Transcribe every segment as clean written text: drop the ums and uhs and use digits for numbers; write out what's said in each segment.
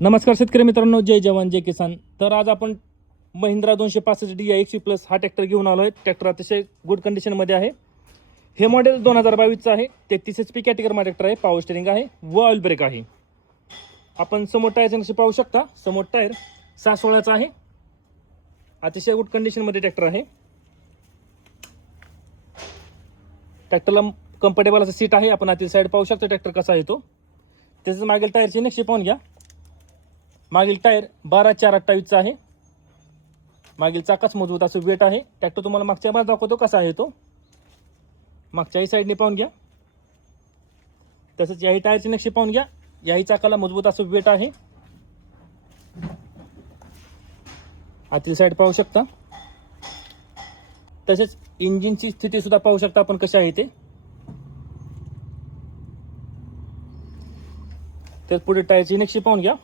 नमस्कार शेतकरी मित्रांनो, जय जवान जय किसान. तर आज आपण महिंद्रा 265 DI XV प्लस हा ट्रॅक्टर घेऊन आलो आहे. ट्रॅक्टर अतिशय गुड कंडिशनमध्ये आहे. हे मॉडेल 2022चं आहे. 33 HP कॅटेगरीमध्ये ट्रॅक्टर आहे. पॉवर स्टेरिंग आहे व ऑइल ब्रेक आहे. आपण समोर टायरचे नक्षे पाहू शकता. समोर टायर 6/16चा आहे. अतिशय गुड कंडिशनमध्ये ट्रॅक्टर आहे. ट्रॅक्टरला कम्फर्टेबल असं सीट आहे. आपण आतील साईड पाहू शकता ट्रॅक्टर कसा आहे तो. त्याचं मागील टायरचे नक्षे पाहून घ्या. मागील टायर 12/4/28चा आहे. मागील चाकाच मजबूत असं वेट आहे. ट्रॅक्टर तुम्हाला मागच्या बाजूला दाखवतो कसा आहे तो. मागच्याही साईडने पाहून घ्या. तसंच याही टायरचे नक्षे पाहून घ्या. याही चाकाला मजबूत असं वेट आहे. आतील साईड पाहू शकता. तसेच इंजिनची स्थिती सुद्धा पाहू शकता आपण कशी आहे ते. तर पुढे टायरची नक्षी पाहून घ्या.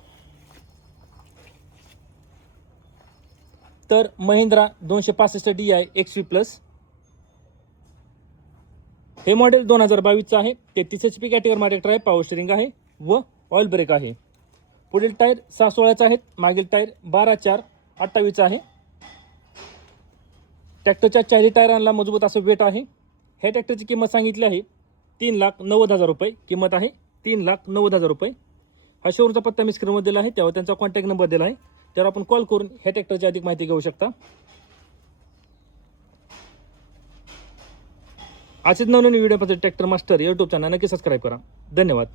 तर महिंद्रा 265 DI XV प्लस हे मॉडेल 2022चं आहे. 33 HP कॅटेगरीमध्ये ट्रॅक्टर आहे. पॉवर स्टेरिंग आहे व ऑइल ब्रेक आहे. पुढील टायर 6/16चा आहेत. मागील टायर 12/4/28चा आहे. ट्रॅक्टरच्या चारही टायरांना मजबूत असं वेट आहे. ह्या ट्रॅक्टरची किंमत सांगितली आहे 3,90,000 रुपये. किंमत आहे 3,90,000 रुपये. हा शोरूमचा पत्ता मी स्क्रीनवर दिला आहे. त्यावर त्यांचा कॉन्टॅक्ट नंबर दिला आहे. त्यावर आपण कॉल करून ह्या ट्रॅक्टरची अधिक माहिती घेऊ शकता. असेच नवनवीन व्हिडिओ पाहण्यासाठी ट्रॅक्टर मास्टर यूट्यूब चॅनल नक्की सबस्क्राईब करा. धन्यवाद.